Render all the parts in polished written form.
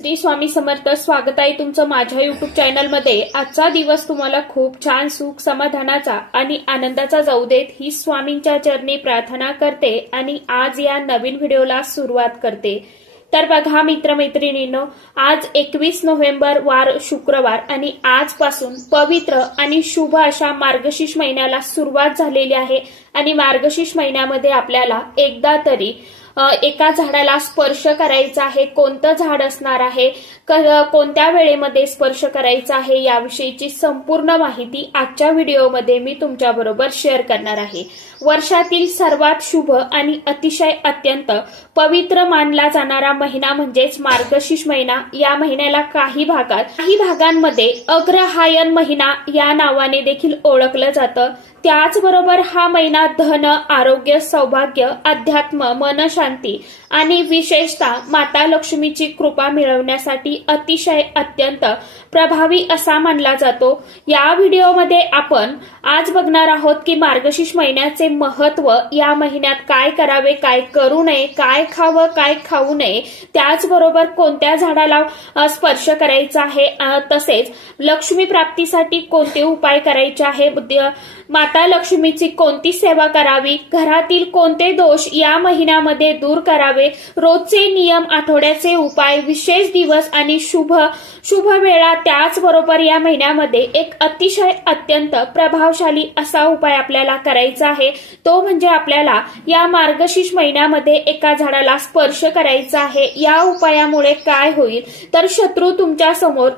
श्री स्वामी समर्थ. स्वागत आहे तुमचं माझ्या युट्यूब चॅनलमध्ये. आजचा दिवस तुम्हाला खूप छान सुख समाधानाचा आणि आनंदाचा जाऊ देत ही स्वामींच्या चरणी प्रार्थना करते आणि आज या नवीन व्हिडिओला सुरुवात करते. तर बघा मित्रमैत्रिणींनो, आज 21 नोव्हेंबर वार शुक्रवार आणि आजपासून पवित्र आणि शुभ अशा मार्गशीर्ष महिन्याला सुरुवात झालेली आहे. आणि मार्गशीर्ष महिन्यामध्ये आपल्याला एकदा तरी एका झाडाला स्पर्श करायचा आहे. कोणतं झाड असणार आहे, कोणत्या वेळेमध्ये स्पर्श करायचा आहे, याविषयीची संपूर्ण माहिती आजच्या व्हिडिओमध्ये मी तुमच्या बरोबर शेअर करणार आहे. वर्षातील सर्वात शुभ आणि अतिशय अत्यंत पवित्र मानला जाणारा महिना म्हणजेच मार्गशीर्ष महिना. या महिन्याला काही भागांमध्ये अग्रहायण महिना या नावाने देखील ओळखलं जातं. त्याचबरोबर हा महिना धन, आरोग्य, सौभाग्य, अध्यात्म, मनशांती आणि विशेषतः माता लक्ष्मीची कृपा मिळवण्यासाठी अतिशय अत्यंत प्रभावी असा मानला जातो. या व्हिडिओमध्ये आपण आज बघणार आहोत की मार्गशीर्ष महिन्याचे महत्व, या महिन्यात काय करावे, काय करू नये, काय खावं, काय खाऊ नये, त्याचबरोबर कोणत्या झाडाला स्पर्श करायचा आहे, तसेच लक्ष्मी प्राप्तीसाठी कोणते उपाय करायचे आहे, माता लक्ष्मीची कोणती सेवा करावी, घरातील कोणते दोष या महिन्यामध्ये दूर करावे, रोजचे नियम, आठवड्याचे उपाय, विशेष दिवस आणि शुभ वेळा. त्याचबरोबर या महिन्यामध्ये एक अतिशय अत्यंत प्रभावशाली असा उपाय आपल्याला करायचा आहे. तो म्हणजे आपल्याला या मार्गशीर्ष महिन्यामध्ये एका झाडाला स्पर्श करायचा आहे. या उपायामुळे काय होईल तर शत्रू तुमच्या समोर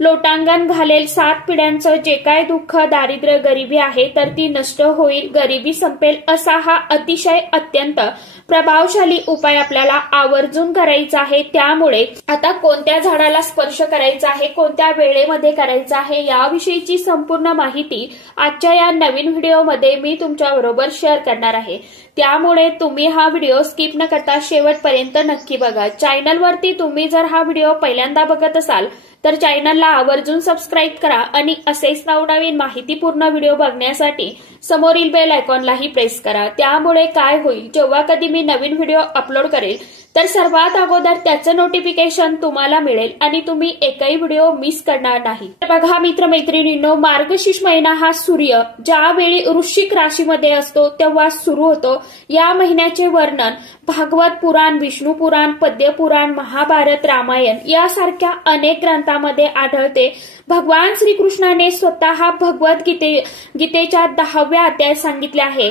लोटांगण घालेल. 7 पिढ्यांचं जे काय दुःख, दारिद्र्य, गरिबी आहे तर ती नष्ट होईल, गरिबी संपेल. असा हा अतिशय अत्यंत प्रभावशाली उपाय आपल्याला आवर्जून करायचा आहे. त्यामुळे आता कोणत्या झाडाला स्पर्श करायचा आहे, कोणत्या वेळेमध्ये करायचा आहे, याविषयीची संपूर्ण माहिती आजच्या या नवीन व्हिडिओमध्ये मी तुमच्या बरोबर शेअर करणार आहे. त्यामुळे तुम्ही हा व्हिडिओ स्किप न करता शेवटपर्यंत नक्की बघा. चॅनलवरती तुम्ही जर हा व्हिडिओ पहिल्यांदा बघत असाल तर चॅनलला आवर्जून सबस्क्राईब करा आणि असेच नवनवीन माहितीपूर्ण व्हिडिओ बघण्यासाठी समोरील बेल आयकॉनलाही प्रेस करा. त्यामुळे काय होईल, जेव्हा कधी मी नवीन व्हिडिओ अपलोड करेल तर सर्वात अगोदर त्याचं नोटिफिकेशन तुम्हाला मिळेल आणि तुम्ही एकही व्हिडिओ मिस करणार नाही. तर बघा मित्रमैत्रिणींनो, मार्गशीर्ष महिना हा सूर्य ज्यावेळी वृश्चिक राशीमध्ये असतो तेव्हा सुरू होतो. या महिन्याचे वर्णन भागवत पुराण, विष्णू पुराण, पद्य पुराण, महाभारत, रामायण यासारख्या अनेक ग्रंथांमध्ये आढळते. भगवान श्रीकृष्णाने स्वतः भगवद्गीतेच्या 10व्या अध्यायात सांगितले आहे,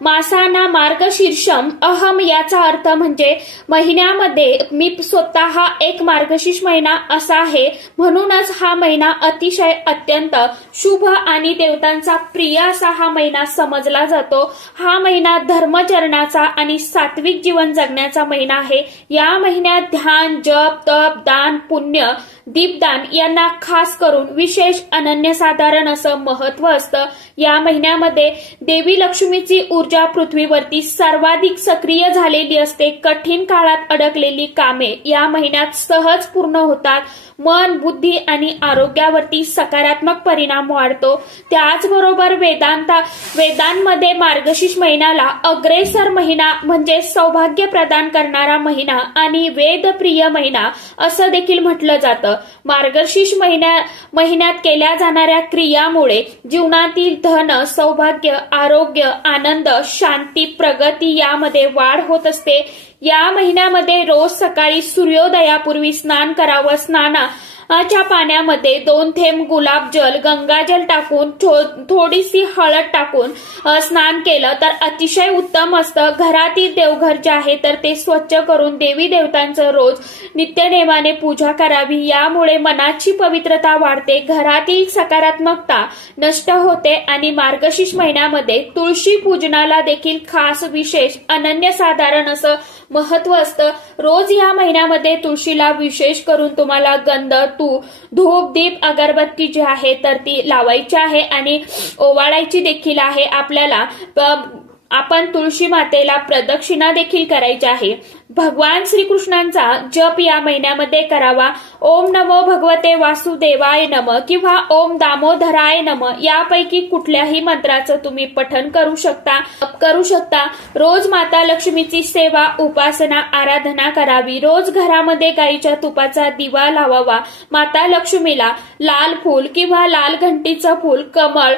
मासाना मार्गशीर्षम अहम. याचा अर्थ म्हणजे महिन्यामध्ये मी स्वतः एक मार्गशीर्ष महिना असा आहे. म्हणूनच हा महिना अतिशय अत्यंत शुभ आणि देवतांचा प्रिय असा हा महिना समजला जातो. हा महिना धर्मचरणाचा आणि सात्विक जीवन जगण्याचा महिना आहे. या महिन्यात ध्यान, जप, तप, दान, पुण्य, दीपदान यांना खास करून विशेष अनन्यसाधारण असं महत्व असतं. या महिन्यामध्ये देवी लक्ष्मीची ऊर्जा पृथ्वीवरती सर्वाधिक सक्रिय झालेली असते. कठीण काळात अडकलेली कामे या महिन्यात सहज पूर्ण होतात. मन, बुद्धी आणि आरोग्यावरती सकारात्मक परिणाम वाढतो. त्याचबरोबर वेदांमध्ये मार्गशीर्ष महिन्याला अग्रेसर महिना म्हणजे सौभाग्य प्रदान करणारा महिना आणि वेदप्रिय महिना असं देखील म्हटलं जातं. मार्गशीर्ष महिन्यात केल्या जाणाऱ्या क्रियामुळे जीवनातील धन, सौभाग्य, आरोग्य, आनंद, शांती, प्रगती यामध्ये वाढ होत असते. या महिन्यामध्ये रोज सकाळी सूर्योदयापूर्वी स्नान करावं. स्नानाच्या पाण्यामध्ये 2 थेंब गुलाबजल, गंगाजल टाकून थोडीशी हळद टाकून स्नान केलं तर अतिशय उत्तम असतं. घरातील देवघर जे आहे तर ते स्वच्छ करून देवी देवतांचं रोज नित्यनेमाने पूजा करावी. यामुळे मनाची पवित्रता वाढते, घरातील सकारात्मकता नष्ट होते आणि मार्गशीर्ष महिन्यामध्ये तुळशी पूजनाला देखील खास, विशेष, अनन्यसाधारण असं महत्व असतं. रोज या महिन्यामध्ये तुळशीला विशेष करून तुम्हाला गंध, धूप, दीप, अगरबत्ती जी आहे तर ती लावायची आहे आणि ओवाळायची देखील आहे. आपण तुळशी मातेला प्रदक्षिणा देखील करायची आहे. भगवान श्रीकृष्णांचा जप या महिन्यामध्ये करावा। ओम नमो भगवते वासुदेवाय नमः किंवा ओम दामोदराय नमः यापैकी कुठल्याही मंत्राचं तुम्ही पठण करू शकता। रोज माता लक्ष्मीची सेवा, उपासना, आराधना करावी। रोज घरामध्ये गाईच्या तुपाचा दिवा लावावा। माता लक्ष्मीला लाल फूल किंवा लाल घंटीचं फूल, कमळ,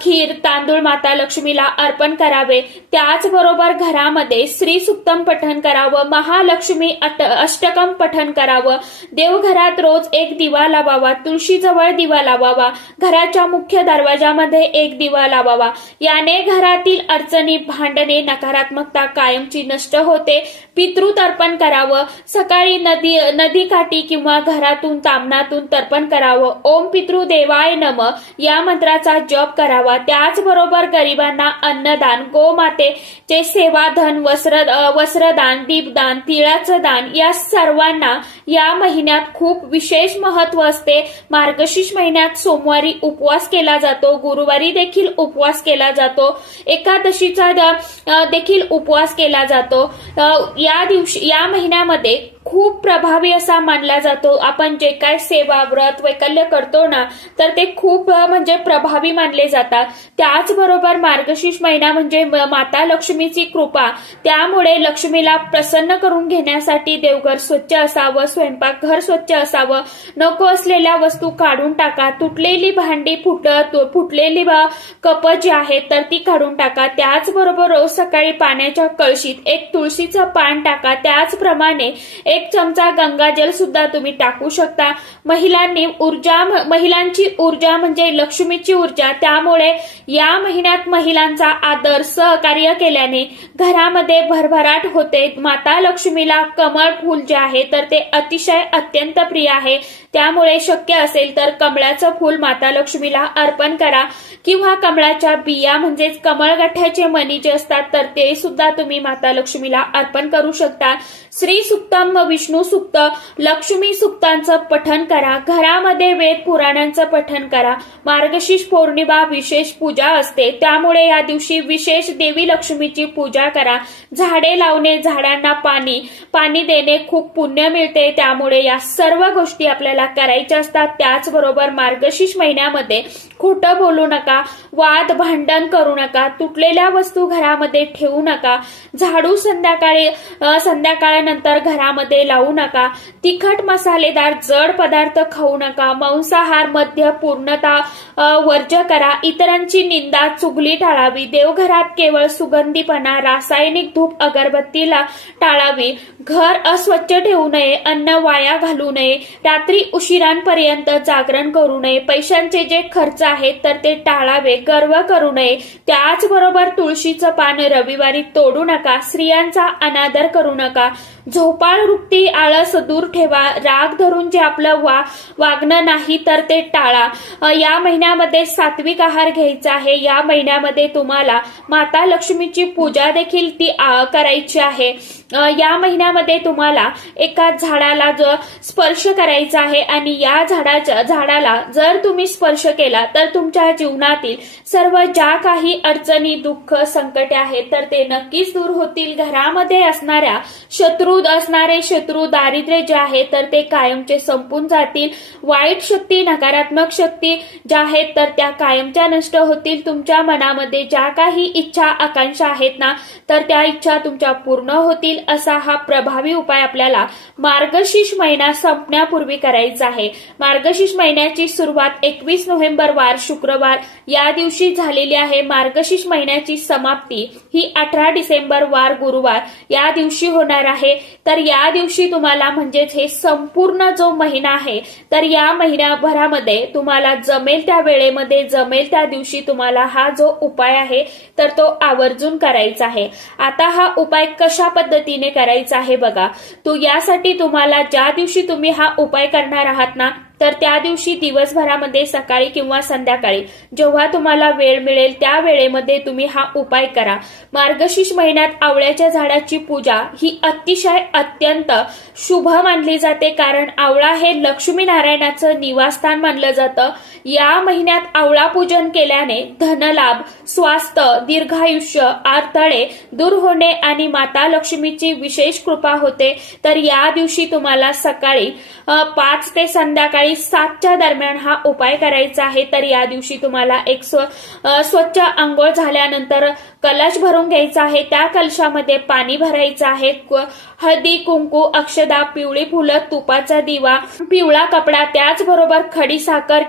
खीर, तांदूळ माता लक्ष्मीला अर्पण करावे। त्याचबरोबर घरामध्ये श्री सुक्तम पठण करावं, महालक्ष्मी अष्टकम पठण करावं। देवघरात रोज एक दिवा लावावा, तुळशीजवळ दिवा लावावा, घराच्या मुख्य दरवाजामध्ये एक दिवा लावावा। याने घरातील अडचणी, भांडणे, नकारात्मकता कायमची नष्ट होते। पितृतर्पण करावं, सकाळी नदीकाठी किंवा घरातून ताम्हणातून तर्पण करावं। ओम पितृदेवाय नमः या मंत्राचा जप करावा। त्याचबरोबर गरिबांना अन्नदान, गोमातेचे सेवाधन, वस्त्रदान, दीपदान, तिळाचं दान या सर्वांना या महिन्यात खूप विशेष महत्व असते। मार्गशीर्ष महिन्यात सोमवारी उपवास केला जातो, गुरुवारी देखील उपवास केला जातो, एकादशीचा देखील उपवास केला जातो। या महिन्यामध्ये खूप प्रभावी असा मानला जातो। आपण जे काय सेवा, व्रत, वैकल्य करतो ना, तर ते खूप म्हणजे प्रभावी मानले जातात। त्याचबरोबर मार्गशीर्ष महिना म्हणजे माता लक्ष्मीची कृपा, त्यामुळे लक्ष्मीला प्रसन्न करून घेण्यासाठी देवघर स्वच्छ असावं, स्वयंपाकघर स्वच्छ असावं, नको असलेल्या वस्तू काढून टाका, तुटलेली भांडी, फुटलेली कप जी आहेत तर ती काढून टाका। त्याचबरोबर रोज सकाळी पाण्याच्या कळशीत एक तुळशीचं पान टाका। त्याचप्रमाणे एक चमचा गंगाजल सुद्धा तुम्ही टाकू शकता। महिलांची ऊर्जा म्हणजे लक्ष्मीची ऊर्जा, त्यामुळे या महिन्यात महिलांचा आदर, सहकार्य केल्याने घरामध्ये भरभराट होते। माता लक्ष्मीला कमळ फूल जे आहे तर ते अतिशय अत्यंत प्रिय आहे, त्यामुळे शक्य असेल तर कमळाचं फूल माता लक्ष्मीला अर्पण करा किंवा कमळाच्या बिया म्हणजेच कमळगठ्याचे मणी जे असतात तर ते सुद्धा तुम्ही माता लक्ष्मीला अर्पण करू शकता। श्री सुक्तम, विष्णू सुक्त, लक्ष्मी सुक्तांचं पठण करा। घरामध्ये वेद पुराणांचं पठण करा। मार्गशीर्ष पौर्णिमा विशेष पूजा असते, त्यामुळे या दिवशी विशेष देवी लक्ष्मीची पूजा करा। झाडे लावणे, झाडांना पाणी देणे खूप पुण्य मिळते, त्यामुळे या सर्व गोष्टी आपल्याला करायच्या असतात। त्याचबरोबर मार्गशीर्ष महिन्यामध्ये खोटं बोलू नका, वाद भांडण करू नका, तुटलेल्या वस्तू घरामध्ये ठेवू नका, झाडू संध्याकाळनंतर घरामध्ये लावू नका, तिखट मसालेदार जड पदार्थ खाऊ नका, मांसाहार मद्य पूर्णतः वर्ज करा, इतरांची निंदा चुगली टाळावी, देवघरात केवळ सुगंधीपणा, रासायनिक धूप अगरबत्तीला टाळावी, घर अस्वच्छ ठेवू नये, अन्न वाया घालू नये, रात्री उशिरांपर्यंत जागरण करू नये, पैशांचे जे खर्च आहेत तर ते टाळावे, गर्व करू नये। त्याचबरोबर तुळशीचं पान रविवारी तोडू नका, स्त्रियांचा अनादर करू नका, झोपाळ वृत्ती, आळस दूर ठेवा, राग धरून जे आपलं वागणं नाही तर ते टाळा। या महिन्यामध्ये सात्विक आहार घ्यायचा आहे। या महिन्यामध्ये तुम्हाला माता लक्ष्मीची पूजा देखील ती करायची आहे। या महिन्यामध्ये तुम्हाला एका झाडाला स्पर्श करायचा आहे आणि या झाडाला जर तुम्ही स्पर्श केला तर तुमच्या जीवनातील सर्व ज्या काही अडचणी, दुःख, संकटे आहेत तर ते नक्कीच दूर होतील। घरामध्ये असणारे शत्रू, दारिद्र्य जे आहे तर ते कायमचे संपून जातील। वाईट शक्ती, नकारात्मक शक्ती ज्या आहेत तर त्या कायमच्या नष्ट होतील। तुमच्या मनामध्ये ज्या काही इच्छा, आकांक्षा आहेत ना तर त्या इच्छा तुमच्या पूर्ण होतील। असा हा प्रभावी उपाय आपल्याला मार्गशीर्ष महिना संपण्यापूर्वी करायचा आहे। मार्गशीर्ष महिन्याची सुरुवात 21 नोव्हेंबर वार शुक्रवार या दिवशी झालेली आहे। मार्गशीर्ष महिन्याची समाप्ती ही 18 डिसेंबर वार गुरुवार या दिवशी होणार आहे। तर या दिवशी तुम्हाला म्हणजेच हे संपूर्ण जो महिना आहे तर या महिन्याभरामध्ये तुम्हाला जमेल त्या वेळेमध्ये, जमेल त्या दिवशी तुम्हाला हा जो उपाय आहे तर तो आवर्जून करायचा आहे। आता हा उपाय कशा पद्धतीने करायचा आहे बघा। तो यासाठी तुम्हाला ज्या दिवशी तुम्ही हा उपाय करणार आहात ना तर त्या दिवशी दिवसभरामध्ये सकाळी किंवा संध्याकाळी जेव्हा तुम्हाला वेळ मिळेल त्या वेळेमध्ये तुम्ही हा उपाय करा। मार्गशीर्ष महिन्यात आवळ्याच्या झाडाची पूजा ही अतिशय अत्यंत शुभ मानली जाते, कारण आवळा हे लक्ष्मी नारायणाचं निवासस्थान मानलं जातं। या महिन्यात आवळा पूजन केल्याने धनलाभ, स्वास्थ्य, दीर्घायुष्य, अडथळे दूर होणे आणि माता लक्ष्मीची विशेष कृपा होते। तर या दिवशी तुम्हाला सकाळी 5 ते संध्याकाळी 7च्या दरम्यान हा उपाय करायचा आहे। तर या दिवशी तुम्हाला एक स्वच्छ अंघोळ झाल्यानंतर कलश भरून घ्यायचा आहे। त्या कलशामध्ये पाणी भरायचं आहे। हळदी, कुंकू, अक्षदा, पिवळी फुलं, तुपाचा दिवा, पिवळा कपडा, त्याचबरोबर खडी साखर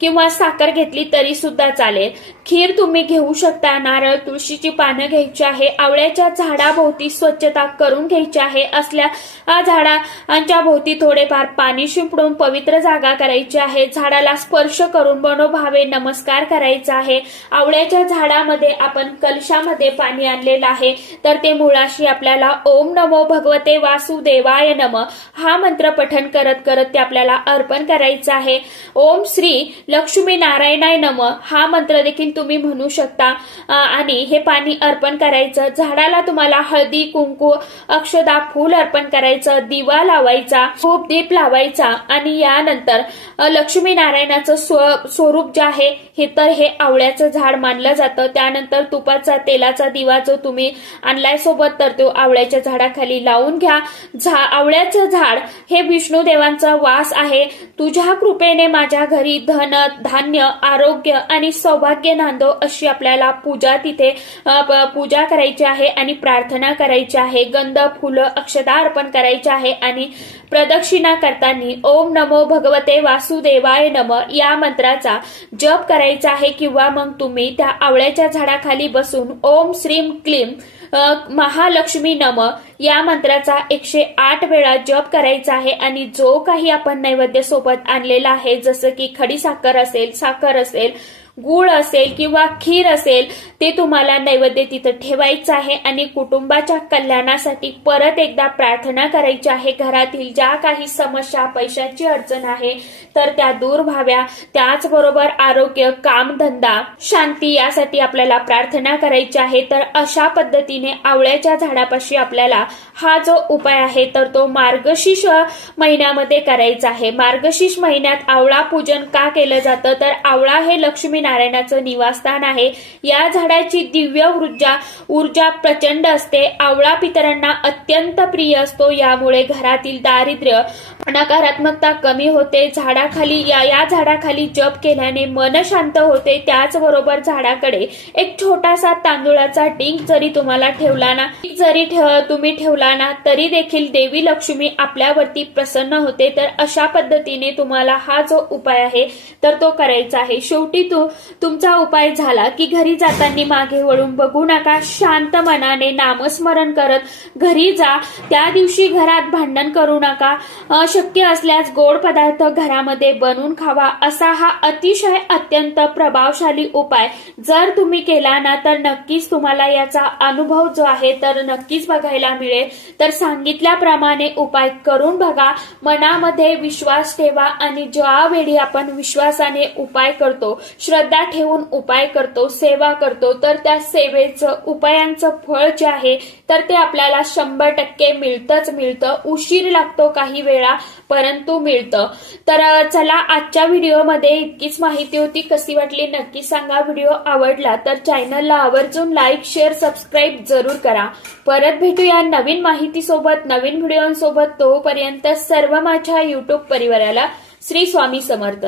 किंवा साखर घेतली तरी सुद्धा चालेल। खीर तुम्ही घेऊ शकता। नारळ, तुळशीची पानं घ्यायची आहे। आवळ्याच्या झाडाभोवती स्वच्छता करून घ्यायची आहे। असल्या झाडांच्या भोवती थोडेफार पाणी शिंपडून पवित्र जागा करायची आहे। झाडाला स्पर्श करून मनोभावे नमस्कार करायचा आहे। आवळ्याच्या झाडामध्ये आपण कलशामध्ये पाणी आणलेलं आहे, तर ते मुळाशी आपल्याला ओम नमो भगवते वासुदेवाय नमः हा मंत्र पठण करत करत ते आपल्याला अर्पण करायचं आहे। ओम श्री लक्ष्मी नारायणाय नमः हा मंत्र देखील तुम्ही म्हणू शकता आणि हे पाणी अर्पण करायचं। झाडाला तुम्हाला हळदी, कुंकू, अक्षदा, फूल अर्पण करायचं, दिवा लावायचा, धूप दीप लावायचा आणि यानंतर लक्ष्मी नारायणाचं स्वरूप जे आहे हे आवळ्याचं झाड मानलं जातं। त्यानंतर तुपाचा तेलाचा दिवा जो तुम्ही आणलाय सोबत तर तो आवळ्याच्या झाडाखाली लावून घ्या। आवळ्याचं झाड हे विष्णू देवांचा वास आहे। तुझ्या कृपेने माझ्या घरी धन, धान्य, आरोग्य आणि सौभाग्य नांदो अशी आपल्याला तिथे पूजा करायची आहे आणि प्रार्थना करायची आहे। गंध, फुलं, अक्षता अर्पण करायची आहे आणि प्रदक्षिणा करताना ओम नमो भगवते वासुदेवाय नमः या मंत्राचा जप करायचा आहे किंवा मग तुम्ही त्या आवळ्याच्या झाडाखाली बसून ओम श्रीम क्लीम महालक्ष्मी नमः या मंत्राचा 108 वेळा जप करायचा आहे आणि जो काही आपण नैवेद्य सोबत आणलेला आहे जसं की खडी साखर असेल, गुळ असेल किंवा खीर असेल ते तुम्हाला नैवेद्य तिथे ठेवायचं आहे आणि कुटुंबाच्या कल्याणासाठी परत एकदा प्रार्थना करायची आहे। घरातील ज्या काही समस्या, पैशाची अडचण आहे तर त्या दूर व्हाव्या, त्याचबरोबर आरोग्य, कामधंदा, शांती यासाठी आपल्याला प्रार्थना करायची आहे। तर अशा पद्धतीने आवळ्याच्या झाडापाशी आपल्याला हा जो उपाय आहे तर तो मार्गशीर्ष महिन्यामध्ये करायचा आहे। मार्गशीर्ष महिन्यात आवळा पूजन का केलं जातं तर आवळा हे लक्ष्मी नारायणाचं निवासस्थान आहे। या झाडाची दिव्य ऊर्जा प्रचंड असते। आवळा पितरांना अत्यंत प्रिय असतो, यामुळे घरातील दारिद्र्य, नकारात्मकता कमी होते। या झाडाखाली जप केल्याने मन शांत होते। त्याचबरोबर झाडाकडे एक छोटासा तांदूळाचा डिंक जरी तुम्हाला तुम्ही ठेवला ना तरी देखील देवी लक्ष्मी आपल्यावरती प्रसन्न होते। तर अशा पद्धतीने तुम्हाला हा जो उपाय आहे तर तो करायचा आहे। शेवटी तुमचा उपाय झाला की घरी जाताना मागे वळून बघू नका, शांत मनाने नामस्मरण करत घरी जा। त्या दिवशी घरात भांडण करू नका। शक्य असल्यास गोड पदार्थ घरामध्ये बनवून खावा। असा हा अतिशय अत्यंत प्रभावशाली उपाय जर तुम्ही केला ना तर नक्कीच तुम्हाला याचा अनुभव जो आहे तर नक्कीच बघायला मिळेल। तर सांगितल्याप्रमाणे उपाय करून बघा, मनामध्ये विश्वास ठेवा आणि ज्यावेळी आपण विश्वासाने उपाय करतो, श्रद्धा ठेवून उपाय करतो, सेवा करतो तर त्या सेवेचं, उपायांचं फळ जे आहे तर ते आपल्याला 100% मिळतं। उशीर लागतो काही वेळा परंतु मिळतं। तर चला आजच्या व्हिडिओमध्ये इतकीच माहिती होती। कशी वाटली नक्की सांगा। व्हिडिओ आवडला तर चॅनलला आवर्जून लाईक, शेअर, सबस्क्राईब जरूर करा। परत भेटूया नवीन माहितीसोबत, नवीन व्हिडिओंसोबत। तोपर्यंत सर्व माझ्या YouTube परिवाराला श्री स्वामी समर्थ।